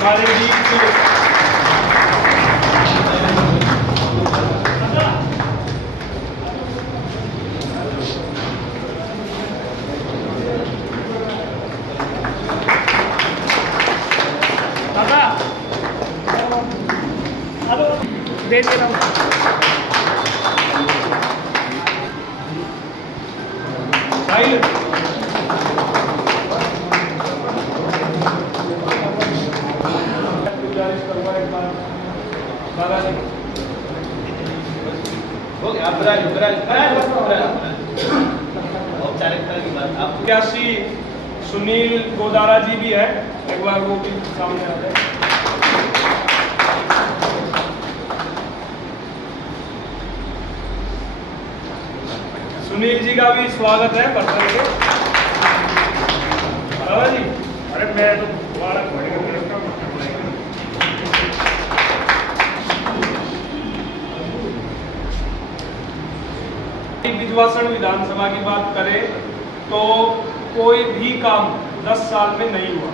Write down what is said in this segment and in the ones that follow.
हमारे बीच दे रहा हूँ। प्रत्याशी सुनील गोदारा जी भी है, एक बार वो भी सामने आ जाए। सुनील जी का भी स्वागत है। बाबा जी, अरे मैं तो दोबारा विजवासन विधानसभा की बात करें तो कोई भी काम 10 साल में नहीं हुआ।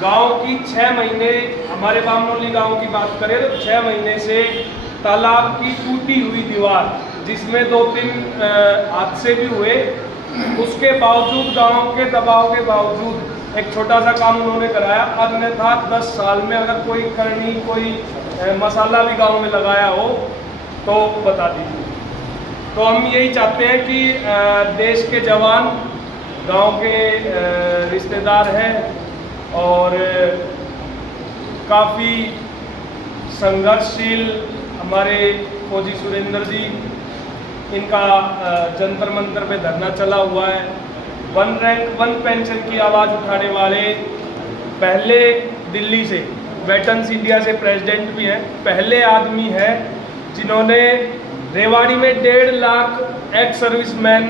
गांव की 6 महीने, हमारे बामनोली गांव की बात करें तो 6 महीने से तालाब की टूटी हुई दीवार, जिसमें 2-3 हादसे भी हुए, उसके बावजूद, गांव के दबाव के बावजूद एक छोटा सा काम उन्होंने कराया। अन्यथा 10 साल में अगर कोई करनी, कोई मसाला भी गांव में लगाया हो तो बता दीजिए। तो हम यही चाहते हैं कि देश के जवान गांव के रिश्तेदार हैं और काफ़ी संघर्षशील हमारे फौजी सुरेंद्र जी, इनका जंतर मंतर पे धरना चला हुआ है। 1 रैंक 1 पेंशन की आवाज़ उठाने वाले पहले दिल्ली से, वेटरन्स इंडिया से प्रेसिडेंट भी हैं, पहले आदमी हैं जिन्होंने रेवाड़ी में 1.5 लाख एक्स सर्विसमैन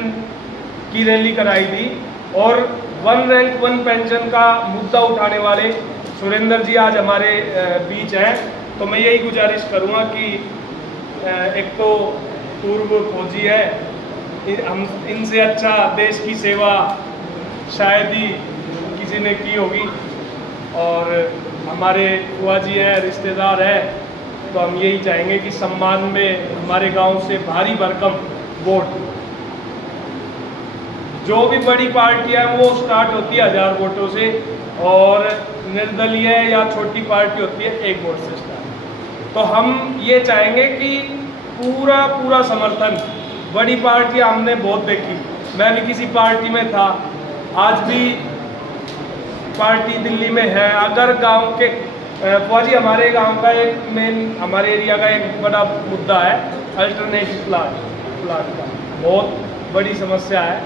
की रैली कराई थी। और 1 रैंक 1 पेंशन का मुद्दा उठाने वाले सुरेंद्र जी आज हमारे बीच हैं। तो मैं यही गुजारिश करूँगा कि एक तो पूर्व फौजी है, हम इनसे अच्छा देश की सेवा शायद ही किसी ने की होगी। और हमारे बुआ जी हैं, रिश्तेदार हैं, तो हम यही चाहेंगे कि सम्मान में हमारे गांव से भारी भरकम वोट, जो भी बड़ी पार्टियां हैं वो स्टार्ट होती है 1000 वोटों से, और निर्दलीय या छोटी पार्टी होती है 1 वोट से स्टार्ट। तो हम ये चाहेंगे कि पूरा समर्थन, बड़ी पार्टियां हमने बहुत देखी, मैं भी किसी पार्टी में था, आज भी पार्टी दिल्ली में है। अगर गांव के फौजी, हमारे गांव का एक मेन, हमारे एरिया का एक बड़ा मुद्दा है अल्टरनेटिव प्लाट का, बहुत बड़ी समस्या है।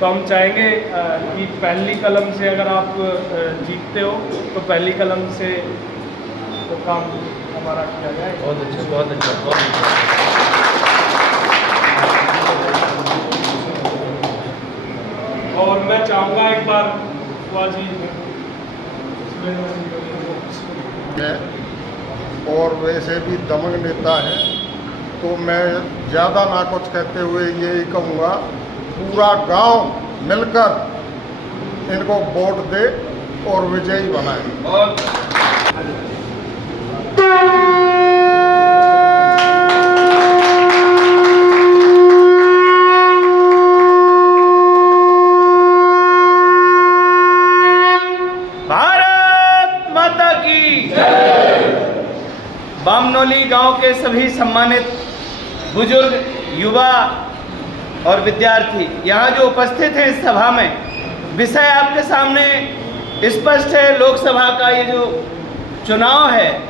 तो हम चाहेंगे कि पहली कलम से अगर आप जीतते हो तो पहली कलम से वो काम हमारा किया जाए। बहुत अच्छा, बहुत अच्छा, बहुत अच्छा। और मैं चाहूँगा एक बार फौजी है और वैसे भी दमंग नेता है, तो मैं ज़्यादा ना कुछ कहते हुए यही कहूँगा, पूरा गांव मिलकर इनको वोट दे और विजयी बनाए। बामनोली गांव के सभी सम्मानित बुजुर्ग, युवा और विद्यार्थी यहाँ जो उपस्थित हैं इस सभा में, विषय आपके सामने स्पष्ट है। लोकसभा का ये जो चुनाव है,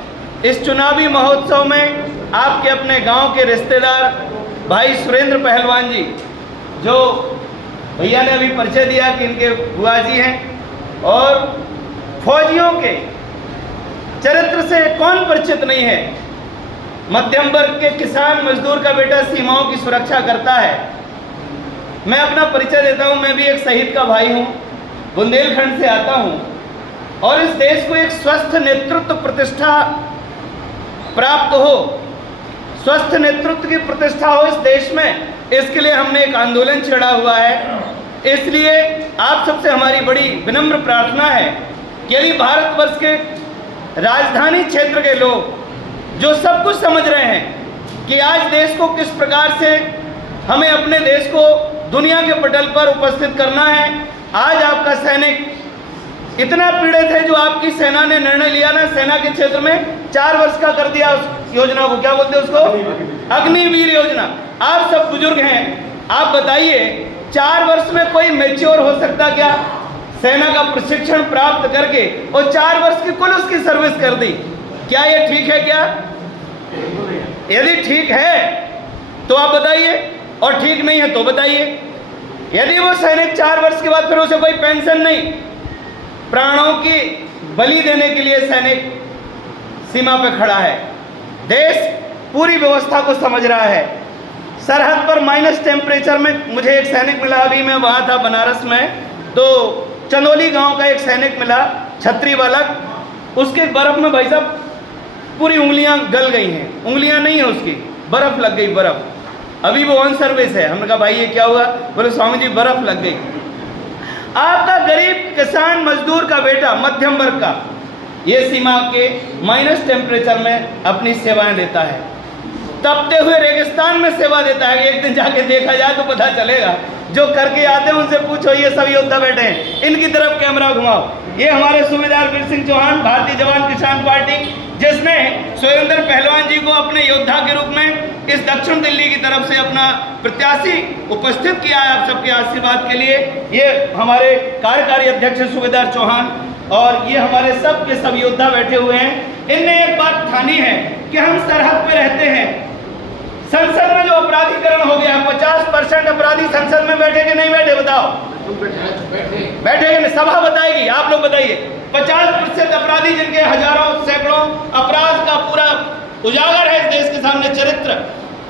इस चुनावी महोत्सव में आपके अपने गांव के रिश्तेदार भाई सुरेंद्र पहलवान जी, जो भैया ने अभी परिचय दिया कि इनके बुआ जी हैं, और फौजियों के चरित्र से कौन परिचित नहीं है। मध्यम वर्ग के किसान मजदूर का बेटा सीमाओं की सुरक्षा करता है। मैं अपना परिचय देता हूं, मैं भी एक शहीद का भाई हूं, बुंदेलखंड से आता हूं। और इस देश को एक स्वस्थ नेतृत्व प्रतिष्ठा प्राप्त हो, स्वस्थ नेतृत्व की प्रतिष्ठा हो इस देश में, इसके लिए हमने एक आंदोलन छेड़ा हुआ है। इसलिए आप सबसे हमारी बड़ी विनम्र प्रार्थना है कि यदि भारतवर्ष के राजधानी क्षेत्र के लोग जो सब कुछ समझ रहे हैं कि आज देश को किस प्रकार से हमें अपने देश को दुनिया के पटल पर उपस्थित करना है। आज आपका सैनिक इतना पीड़ित है, जो आपकी सेना ने निर्णय लिया ना, सेना के क्षेत्र में 4 वर्ष का कर दिया उस योजना को, क्या बोलते हैं उसको, अग्निवीर योजना। आप सब बुजुर्ग हैं, आप बताइए 4 वर्ष में कोई मैच्योर हो सकता क्या? सेना का प्रशिक्षण प्राप्त करके और 4 वर्ष की कुल उसकी सर्विस कर दी, क्या ये ठीक है क्या? यदि ठीक है तो आप बताइए, और ठीक नहीं है तो बताइए। यदि वो सैनिक 4 वर्ष के बाद फिर उसे कोई पेंशन नहीं, प्राणों की बलि देने के लिए सैनिक सीमा पे खड़ा है, देश पूरी व्यवस्था को समझ रहा है। सरहद पर माइनस टेम्परेचर में मुझे एक सैनिक मिला, अभी मैं वहाँ था बनारस में, तो चंदौली गांव का एक सैनिक मिला, छतरी वाला, उसके बर्फ में भाई साहब पूरी उंगलियां गल गई हैं, उंगलियां नहीं है उसकी, बर्फ लग गई, बर्फ। अभी वो ऑन सर्विस है। हमने कहा भाई ये क्या हुआ? बोले स्वामी जी बर्फ लग गई। आपका गरीब किसान मजदूर का बेटा, मध्यम वर्ग का, ये सीमा के माइनस टेम्परेचर में अपनी सेवाएं देता है, तपते हुए रेगिस्तान में सेवा देता है। एक दिन जाके देखा जाए तो पता चलेगा, जो करके आते हैं उनसे पूछो, ये सब योद्धा बैठे हैं, इनकी तरफ कैमरा घुमाओ। ये हमारे सूबेदार वीर सिंह चौहान, भारतीय जवान किसान पार्टी, जिसने सुरेंद्र पहलवान जी को अपने योद्धा के रूप में इस दक्षिण दिल्ली की तरफ से अपना प्रत्याशी उपस्थित किया है आप सबके आशीर्वाद के लिए। ये हमारे कार्यकारी अध्यक्ष सूबेदार चौहान और ये हमारे सब के सब योद्धा बैठे हुए हैं। इनने एक बात ठानी है कि हम सरहद पे रहते हैं, संसद में जो अपराधीकरण हो गया, 50% अपराधी संसद में बैठे कि नहीं बैठे? बताओ, बैठे कि नहीं? सभा बताएगी, आप लोग बताइए। 50% अपराधी, जिनके हजारों सैकड़ों अपराध का पूरा उजागर है इस देश के सामने चरित्र,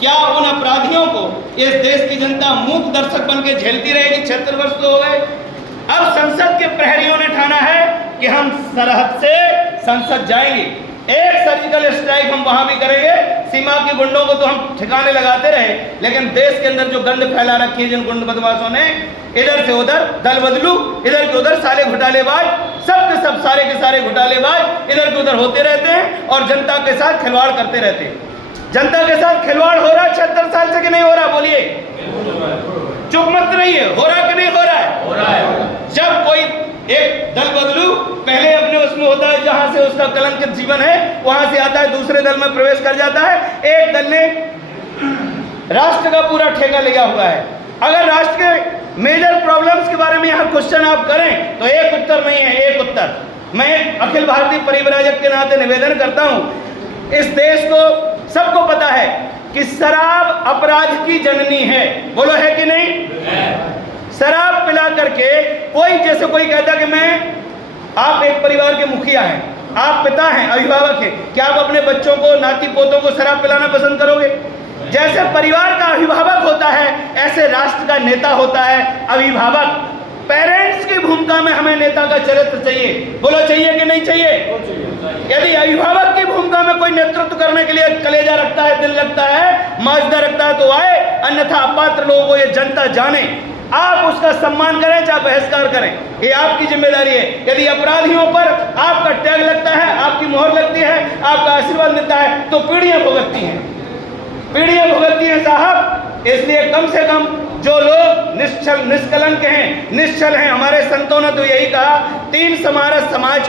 क्या उन अपराधियों को इस देश की जनता मूक दर्शक बन के झेलती रहेगी? 76 वर्ष तो हो गए। अब संसद के प्रहरियों ने ठाना है कि हम सरहद से संसद जाएंगे, एक सर्जिकल स्ट्राइक हम वहां भी करेंगे। सीमा के गुंडों को तो हम ठिकाने लगाते रहे, लेकिन देश के अंदर जो गंद फैला रखी है जिन गुंड बदमाशों ने, इधर से उधर दल बदलू, इधर के उधर साले घोटालेबाज, सब के सब सारे के सारे घोटालेबाज इधर के उधर होते रहते हैं और जनता के साथ खिलवाड़ करते रहते हैं। जनता के साथ खिलवाड़ हो रहा है 76 साल से कि नहीं हो रहा? बोलिए, चुप मत रहिए, हो रहा कि नहीं हो रहा है? हो रहा है। जब कोई एक दल बदलू पहले अपने उसमें होता है, जहां से उसका कलंकित जीवन है वहां से आता है, दूसरे दल में प्रवेश कर जाता है। एक दल ने राष्ट्र का पूरा ठेका लिया हुआ है। अगर राष्ट्र के मेजर प्रॉब्लम्स के बारे में यहाँ क्वेश्चन आप करें तो एक उत्तर नहीं है, एक उत्तर। मैं अखिल भारतीय परिव्राजक के नाते निवेदन करता हूँ, इस देश को सबको पता है कि शराब अपराध की जननी है, बोलो है कि नहीं? शराब पिला करके कोई, जैसे कोई कहता कि मैं, आप एक परिवार के मुखिया हैं, आप पिता हैं, अभिभावक हैं, क्या आप अपने बच्चों को, नाती पोतों को शराब पिलाना पसंद करोगे? जैसे परिवार का अभिभावक होता है, ऐसे राष्ट्र का नेता होता है अभिभावक। पेरेंट्स की भूमिका में हमें नेता का चरित्र चाहिए, बोलो चाहिए कि नहीं चाहिए? यदि अभिभावक की भूमिका में कोई नेतृत्व करने के लिए कलेजा रखता है, दिल रखता है, माजदा रखता है तो आए, अन्यथा अपात्र लोगों को ये जनता जाने। आप उसका सम्मान करें चाहे बहिष्कार करें, ये आपकी जिम्मेदारी है। यदि अपराधियों पर आपका टैग लगता है, आपकी मोहर लगती है, आपका आशीर्वाद मिलता है, तो पीढ़ियां भुगतती हैं, पीढ़ियां भुगतती हैं साहब। इसलिए कम से कम जो लोग निश्चल निष्कलंक हैं, निश्चल हैं, हमारे संतों ने तो यही कहा, 3 समारस समाज।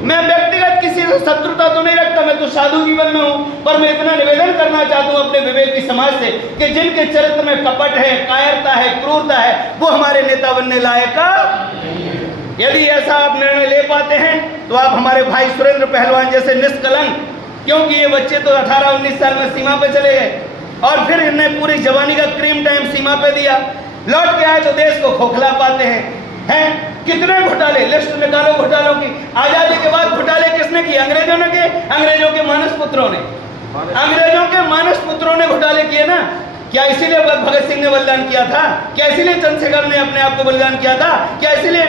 मैं व्यक्तिगत किसी से शत्रुता तो नहीं रखता, मैं तो साधु जीवन में हूँ, पर मैं इतना निवेदन करना चाहता हूँ अपने विवेकी समाज से कि जिनके चरित्र में कपट है, कायरता है, क्रूरता है, वो हमारे नेता बनने लायक। यदि ऐसा आप निर्णय ले पाते हैं तो आप हमारे भाई सुरेंद्र पहलवान जैसे निष्कलंक, क्योंकि ये बच्चे तो 18-19 साल में सीमा पे चले गए और फिर इन्हें पूरी जवानी का क्रीम टाइम सीमा पे दिया, लौट के आए तो देश को खोखला पाते हैं। कितने घोटाले, लिस्ट निकालो घोटालों की। आजादी के बाद घोटाले किसने किए? अंग्रेजों ने किए, अंग्रेजों के मानस पुत्रों ने, अंग्रेजों के मानस पुत्रों ने घोटाले किए ना। क्या इसीलिए भगत सिंह ने बलिदान किया था? क्या इसीलिए चंद्रशेखर ने अपने आप को बलिदान किया था? क्या इसीलिए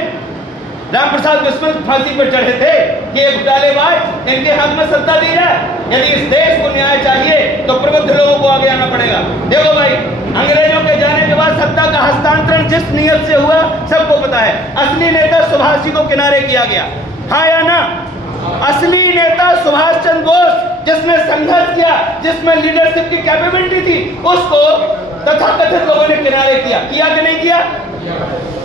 राम प्रसाद बिस्मिल फांसी पर चढ़े थे कि ये घोटालेबाज, इनके हाथ में सत्ता दी जाए? यदि इस देश को न्याय चाहिए तो प्रबुद्ध लोगों को आगे आना पड़ेगा। देखो भाई, अंग्रेजों के जाने के बाद सत्ता का हस्तांतरण जिस नियत से हुआ सबको पता है। असली नेता सुभाष जी को किनारे किया गया, हाँ या ना? असली नेता सुभाष चंद्र बोस, जिसने संघर्ष किया, जिसमें लीडरशिप की कैपेबिलिटी थी, उसको तथाकथित लोगों ने किनारे किया कि नहीं किया?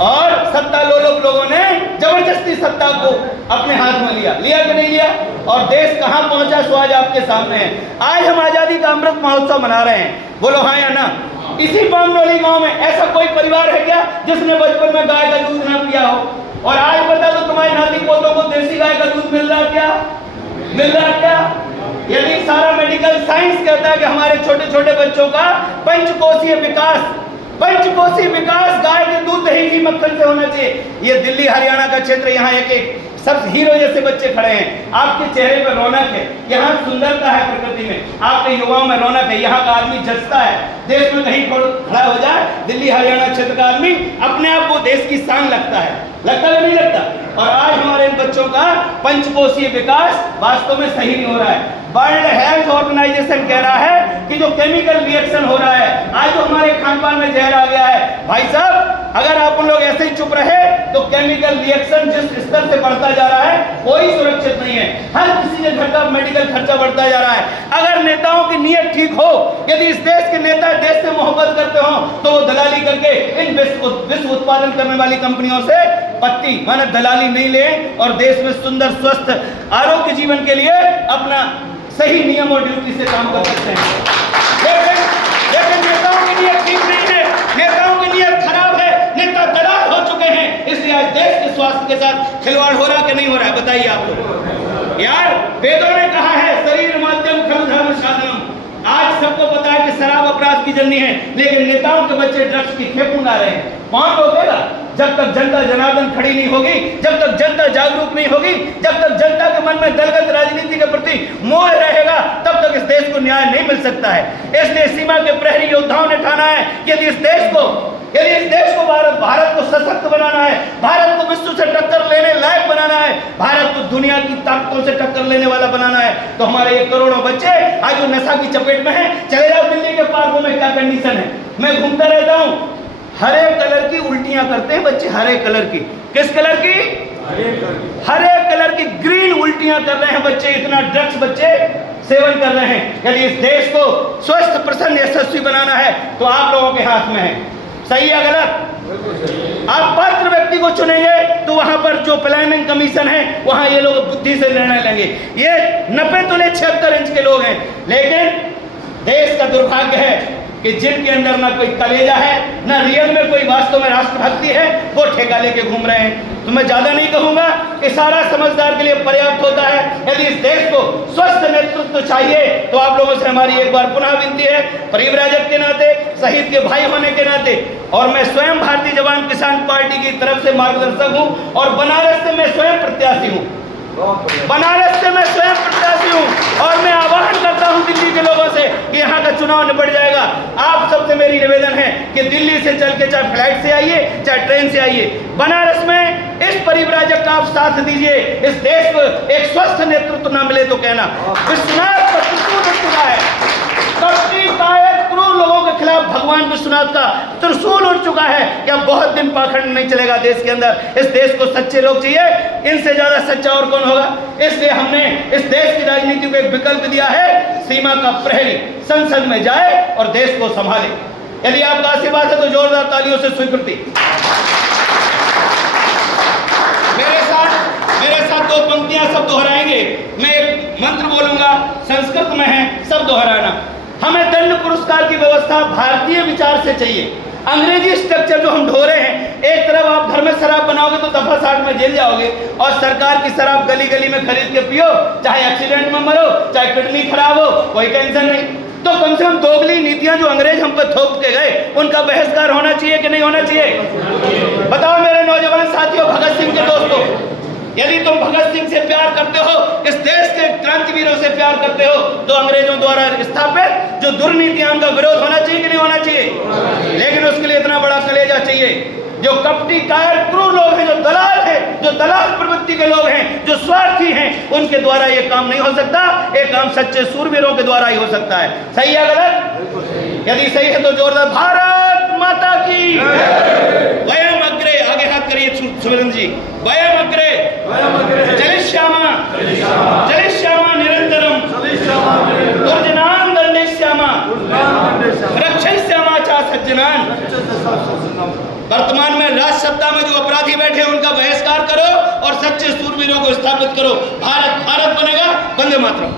और सत्ता लोलुप लोगों ने जबरदस्ती सत्ता को अपने हाथ में लिया कि नहीं लिया? और देश कहां पहुंचा सो आज आपके सामने है। आज हम आजादी का अमृत महोत्सव मना रहे हैं, बोलो हाँ या ना? इसी बामनोली गांव में ऐसा कोई परिवार है क्या जिसने बचपन में गाय का दूध ना पिया हो? और आज बता दो तुम्हारे नाती पोतों को देसी गाय का दूध मिल रहा क्या? यदि सारा मेडिकल साइंस कहता है कि हमारे छोटे छोटे बच्चों का पंचकोशीय विकास गाय के दूध, दही, घी, मक्खन से होना चाहिए। ये दिल्ली हरियाणा का क्षेत्र, यहाँ एक सब हीरो जैसे बच्चे खड़े हैं, आपके चेहरे पर रौनक है, यहाँ सुंदरता है प्रकृति में, आपके युवाओं में रौनक है, यहाँ का आदमी जचता है। देश में कहीं खड़ा हो जाए, दिल्ली हरियाणा क्षेत्र का आदमी अपने आप वो देश की शान लगता है या नहीं लगता? और आज हमारे इन बच्चों का पंचकोशीय विकास वास्तव में सही नहीं हो रहा है। वर्ल्ड हेल्थ ऑर्गेनाइजेशन कह रहा है कि जो केमिकल रिएक्शन हो रहा है, आज जो हमारे खान पान में जहर आ गया है, भाई साहब अगर आप उन लोग ऐसे ही चुप रहे तो केमिकल रिएक्शन जिस स्तर से बढ़ता जा रहा है कोई सुरक्षित नहीं है। हर किसी के घर का मेडिकल खर्चा बढ़ता जा रहा है। अगर नेताओं की नीयत ठीक हो, यदि इस देश के नेता देश से मोहब्बत करते हो, तो वो दलाली करके इन विश्व उत्पादन करने वाली कंपनियों से पत्ती माने दलाली नहीं ले और देश में सुंदर स्वस्थ आरोग्य जीवन के लिए अपना सही नियम और ड्यूटी से काम कर सकते हैं। लेकिन नेताओं की नीयत ठीक नहीं है, नेताओं की नीयत खराब है, नेता दलाल हो चुके हैं। इसलिए आज देश के स्वास्थ्य के साथ खिलवाड़ हो रहा कि नहीं हो रहा है, बताइए आप लोग। यार वेदों ने कहा है शरीर माध्यम खल धर्म साधनम। आज सबको पता है कि शराब अपराध की जननी है, लेकिन नेताओं के बच्चे ड्रग्स की खेप उड़ा रहे हैं। कौन रोकेगा? जब तक जनता जनार्दन खड़ी नहीं होगी, जब तक जनता जागरूक नहीं होगी, जब तक जनता के मन में दलगत राजनीति के प्रति मोह रहेगा, तब तक इस देश को न्याय नहीं मिल सकता है। इसलिए सीमा के प्रहरी योद्धाओं ने ठाना है कि यदि इस देश को भारत को सशक्त बनाना है, भारत को विश्व से टक्कर लेने लायक बनाना है, भारत को दुनिया की ताकतों से टक्कर लेने वाला बनाना है, तो हमारे ये करोड़ों बच्चे आज जो नशा की चपेट में हैं, चले जाओ दिल्ली के पार्कों में, क्या कंडीशन है। मैं घूमता रहता हूँ, हरे कलर की उल्टियां करते हैं बच्चे, हरे कलर की। किस कलर की? हरे कलर की ग्रीन उल्टियां कर रहे हैं बच्चे। इतना ड्रग्स बच्चे सेवन कर रहे हैं। यदि इस देश को स्वस्थ, प्रसन्न, यशस्वी बनाना है तो आप लोगों के हाथ में है। सही या गलत? आप पात्र व्यक्ति को चुनेंगे तो वहां पर जो प्लानिंग कमीशन है वहां ये लोग बुद्धि से निर्णय लेंगे। ये 90 तोले 76 इंच के लोग हैं, लेकिन देश का दुर्भाग्य है कि जिनके अंदर ना कोई कलेजा है, ना रियल में कोई वास्तव में राष्ट्रभक्ति है, वो ठेका लेके घूम रहे हैं। तो मैं ज्यादा नहीं कहूंगा, इशारा समझदार के लिए पर्याप्त होता है। यदि इस देश को स्वस्थ नेतृत्व चाहिए तो आप लोगों से हमारी एक बार पुनः विनती है, परिव्राजक के नाते, शहीद के भाई होने के नाते, और मैं स्वयं भारतीय जवान किसान पार्टी की तरफ से मार्गदर्शक हूं और बनारस से मैं स्वयं प्रत्याशी हूं। और मैं आह्वान करता हूं दिल्ली के लोगों से कि यहाँ का चुनाव निपट जाएगा। आप सबसे मेरी निवेदन है कि दिल्ली से चल के चाहे फ्लाइट से आइए चाहे ट्रेन से आइए, बनारस में इस परिव्राजक का आप साथ दीजिए। इस देश को एक स्वस्थ नेतृत्व ना मिले तो कहना विश्वनाथ का त्रिशूल उठ चुका है। कपटी कायर क्रूर लोगों के खिलाफ भगवान विश्वनाथ का त्रिशूल उठ चुका है। क्या बहुत दिन पाखंड नहीं चलेगा देश के अंदर? इस देश को सच्चे लोग चाहिए, इनसे ज्यादा सच्चा और कौन होगा? इसलिए हमने इस देश की राजनीति को एक विकल्प दिया है, सीमा का प्रहरी संसद में जाए और देश को संभाले। यदि आपका आशीर्वाद है तो जोरदार तालियों से स्वीकृति। मेरे साथ दो पंक्तियां सब दोहराएंगे। मैं एक मंत्र बोलूंगा, संस्कृत में है, सब दोहराना। हमें दंड पुरस्कार की व्यवस्था भारतीय विचार से चाहिए। अंग्रेजी स्ट्रक्चर जो हम ढो रहे हैं, एक तरफ आप घर में शराब बनाओगे तो दफा 60 में जेल जाओगे, और सरकार की शराब गली गली में खरीद के पियो, चाहे एक्सीडेंट में मरो, चाहे किडनी खराब हो, कोई टेंशन नहीं। तो कम से कम दोगली नीतियां जो अंग्रेज हम पर थोप के गए, उनका बहिष्कार होना चाहिए कि नहीं होना चाहिए? बताओ मेरे नौजवान साथियों, भगत सिंह के दोस्तों, यदि तुम भगत सिंह से प्यार करते हो, इस देश के क्रांतिवीरों से प्यार करते हो, तो अंग्रेजों द्वारा स्थापित जो दुर्नीतियां, उनका विरोध होना चाहिए कि नहीं होना चाहिए? लेकिन उसके लिए इतना बड़ा कलेजा चाहिए। जो कपटी कायर क्रूर लोग हैं, जो दलाल हैं, जो दलाल प्रवृत्ति के लोग हैं, जो स्वार्थी हैं, उनके द्वारा ये काम नहीं हो सकता। ये काम सच्चे सूरवीरों के द्वारा ही हो सकता है। सही है गलत? यदि सही है तो जोरदार भारत माता की वयम अग्रे, आगे हाथ करिए सुरेंद्र जी, वयम अग्रे जय श्यामा इत्मीनान। वर्तमान में राष्ट्र सत्ता में जो अपराधी बैठे हैं उनका बहिष्कार करो और सच्चे सूरवीरों को स्थापित करो। भारत भारत बनेगा। वंदे मातरम।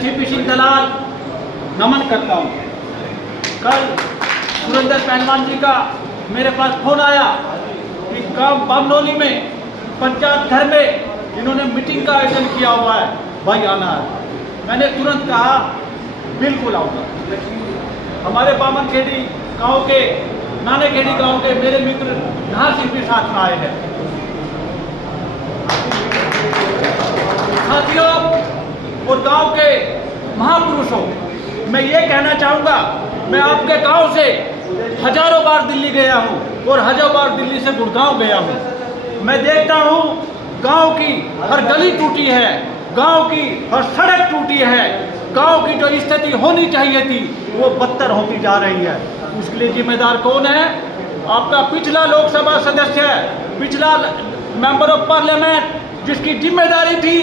सीपी सिंह दलाल नमन करता हूँ। कल सुरेंद्र पहलवान जी का मेरे पास फोन आया कि गाँव बामनोली में पंचायत घर में इन्होंने मीटिंग का आयोजन किया हुआ है, भाई आना है। मैंने तुरंत कहा बिल्कुल आऊँगा। हमारे बामन खेड़ी गाँव के, नाने खेड़ी गाँव के मेरे मित्र यहाँ सिंह भी साथ में आए हैं। साथियों और गांव के महापुरुषों, मैं ये कहना चाहूँगा, मैं आपके गांव से हजारों बार दिल्ली गया हूँ और हजारों बार दिल्ली से गुड़गांव गया हूँ। मैं देखता हूँ गांव की हर गली टूटी है, गांव की हर सड़क टूटी है, गांव की जो स्थिति होनी चाहिए थी वो बदतर होती जा रही है। उसके लिए जिम्मेदार कौन है? आपका पिछला लोकसभा सदस्य है, पिछला मेंबर ऑफ पार्लियामेंट, जिसकी जिम्मेदारी थी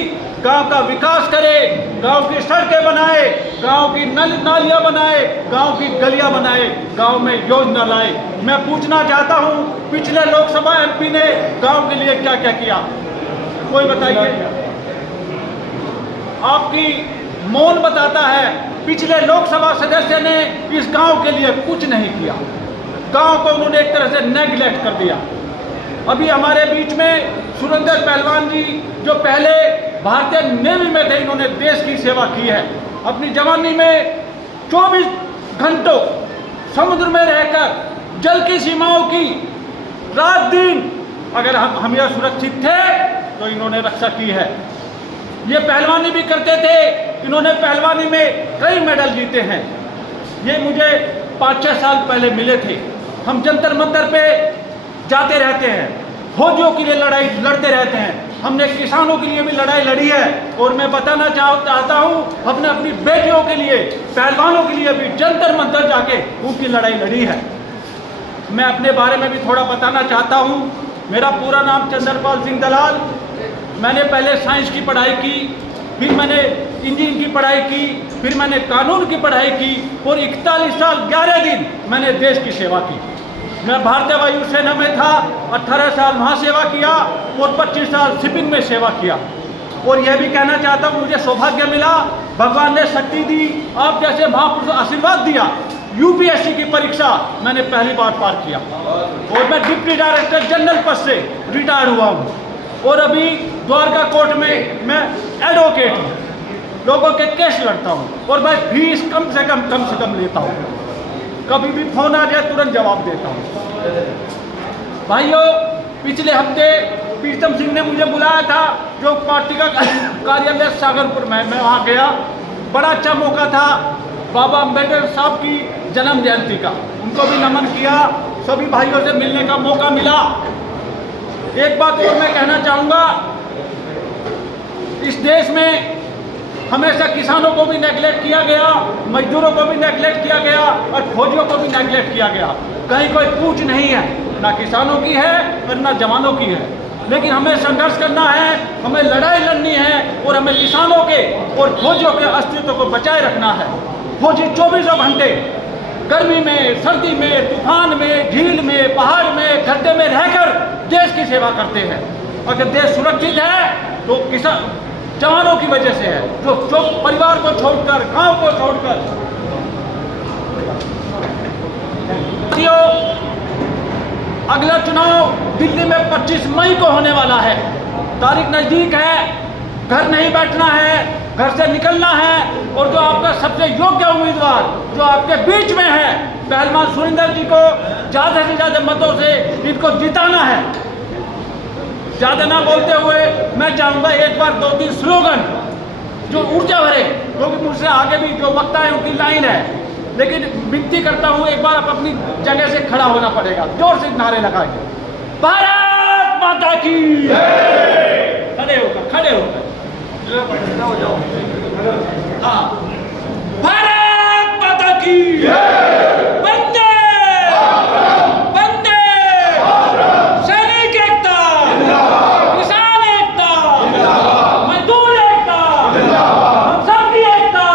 गांव का विकास करे, गांव की सड़कें बनाए, गांव की नालियां बनाए, गांव की गलियां बनाए, गांव में योजना लाए। मैं पूछना चाहता हूं, पिछले लोकसभा एमपी ने गांव के लिए क्या क्या किया? कोई बताइए। आपकी मौन बताता है पिछले लोकसभा सदस्य ने इस गांव के लिए कुछ नहीं किया। गांव को उन्होंने एक तरह से नेग्लेक्ट कर दिया। अभी हमारे बीच में सुरेंद्र पहलवान जी, जो पहले भारतीय नेवी में थे, इन्होंने देश की सेवा की है। अपनी जवानी में 24 घंटों समुद्र में रहकर जल की सीमाओं की रात दिन, अगर हम यह सुरक्षित थे तो इन्होंने रक्षा की है। ये पहलवानी भी करते थे, इन्होंने पहलवानी में कई मेडल जीते हैं। ये मुझे 5-6 साल पहले मिले थे। हम जंतर मंतर पे जाते रहते हैं, फौजियों के लिए लड़ाई लड़ते रहते हैं। हमने किसानों के लिए भी लड़ाई लड़ी है और मैं बताना चाहता हूँ अपने अपनी बेटियों के लिए, पहलवानों के लिए भी जंतर मंतर जाके उनकी लड़ाई लड़ी है। मैं अपने बारे में भी थोड़ा बताना चाहता हूँ। मेरा पूरा नाम चंद्रपाल सिंह दलाल। मैंने पहले साइंस की पढ़ाई की, फिर मैंने इंजीनियरिंग की पढ़ाई की, फिर मैंने कानून की पढ़ाई की और 41 साल 11 दिन मैंने देश की सेवा की। मैं भारतीय वायुसेना में था, 18 साल वहाँ सेवा किया और 25 साल शिपिंग में सेवा किया। और यह भी कहना चाहता हूँ, मुझे सौभाग्य मिला, भगवान ने शक्ति दी, आप जैसे महापुरुष आशीर्वाद दिया। यूपीएससी की परीक्षा मैंने पहली बार पार किया और मैं डिप्टी डायरेक्टर जनरल पद से रिटायर हुआ हूँ। और अभी द्वारका कोर्ट में मैं एडवोकेट हूँ, लोगों के केस लड़ता हूँ और मैं फीस कम से कम लेता हूँ। कभी भी फोन आ जाए तुरंत जवाब देता हूँ। भाइयों, पिछले हफ्ते प्रीतम सिंह ने मुझे बुलाया था, जो पार्टी का कार्यालय सागरपुर में, मैं वहाँ गया। बड़ा अच्छा मौका था, बाबा अम्बेडकर साहब की जन्म जयंती का, उनको भी नमन किया, सभी भाइयों से मिलने का मौका मिला। एक बात और मैं कहना चाहूँगा, इस देश में हमेशा किसानों को भी नेगलेक्ट किया गया, मजदूरों को भी नेगलेक्ट किया गया और फौजियों को भी नेगलेक्ट किया गया। कहीं कोई पूछ नहीं है, ना किसानों की है और ना जवानों की है। लेकिन हमें संघर्ष करना है, हमें लड़ाई लड़नी है और हमें किसानों के और फौजियों के अस्तित्व को बचाए रखना है। फौजी 24 घंटे गर्मी में, सर्दी में, तूफान में, झील में, पहाड़ में, गड्ढे में रहकर देश की सेवा करते हैं। अगर देश सुरक्षित है तो किसान जवानों की वजह से है, जो परिवार को छोड़कर, गांव को छोड़कर। अगला चुनाव दिल्ली में 25 मई को होने वाला है। तारीख नजदीक है, घर नहीं बैठना है, घर से निकलना है और जो आपका सबसे योग्य उम्मीदवार जो आपके बीच में है, पहलवान सुरेंद्र जी को ज़्यादा से ज़्यादा मतों से इनको जिताना है। ज़्यादा ना बोलते हुए मैं चाहूँगा एक बार 2-3 स्लोगन जो ऊर्जा भरे, क्योंकि मुझसे आगे भी जो वक्ता है उनकी लाइन है, लेकिन विनती करता हूँ एक बार आप अपनी जगह से खड़ा होना पड़ेगा, जोर से नारे लगाएंगे। भारत माता की जय। खड़े होकर हाँ, भारत माता की जय। वंदे वंदे, सैनिक एकता, किसान एकता, मजदूर एकता, हम सब की एकता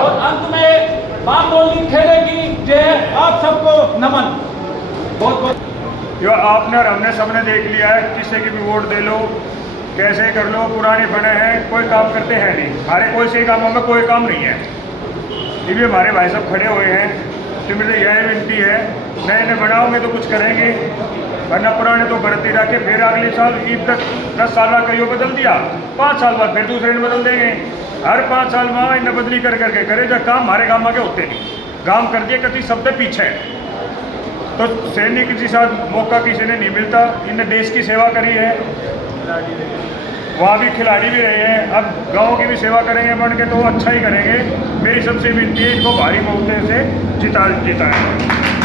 और जो आपने और हमने सबने देख लिया है, किसी की भी वोट दे लो, कैसे कर लो, पुराने बने हैं, कोई काम करते हैं नहीं। हमारे कोई से कामों में कोई काम नहीं है। ये भी हमारे भाई साहब खड़े हुए हैं, तो मेरी यह विनती है, नए नए बनाओगे तो कुछ करेंगे, वरना पुराने तो बढ़ती रखे, फिर अगले साल ईद तक 10 साल बाद कईयों बदल दिया, 5 साल बाद फिर दूसरे ने बदल देंगे। हर 5 साल में इन्हें बदली कर करके करे, जब काम हमारे गाँव में के होते नहीं, काम कर दिए कति शब्द पीछे। तो सैनिक के साथ मौका किसी ने नहीं मिलता, इन्हें देश की सेवा करी है, वहाँ भी खिलाड़ी भी रहे हैं, अब गाँव की भी सेवा करेंगे बन के तो अच्छा ही करेंगे। मेरी सबसे विनती है, इनको भारी बहुमत से जिताएं।